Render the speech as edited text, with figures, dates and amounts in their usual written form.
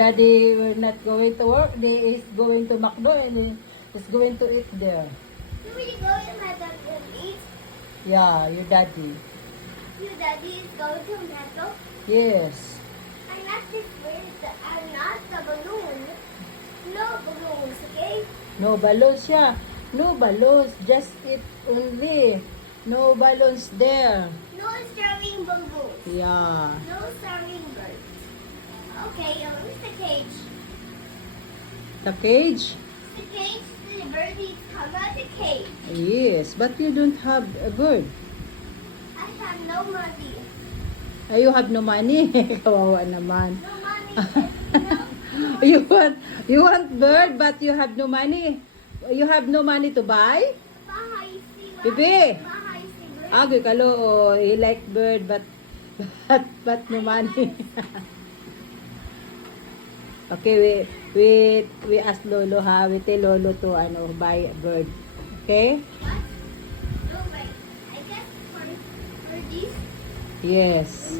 Daddy, we're not going to work. They is going to McDo and is going to eat there. Do we go to my dad and eat? Yeah, your daddy. Your daddy is going to Mexico? Yes. I'm not this weird. I'm not the balloon. No balloons, okay? No balloons, yeah. No balloons. Just eat only. No balloons there. No starving balloons. Yeah. No starving birds. Okay, where's the cage? The cage? The cage, the birdies come out the cage. Yes, but you don't have a bird. I have no money. You have no money. Kawawa naman. No money. No. You want bird but you have no money. You have no money to buy? Bahay sila. Bibi. Bahay sila. Agoy kalo, he like bird but no money. Okay, we ask Lolo ha. We tell Lolo to buy a bird. Okay? What? No, wait. I guess for these. Yes.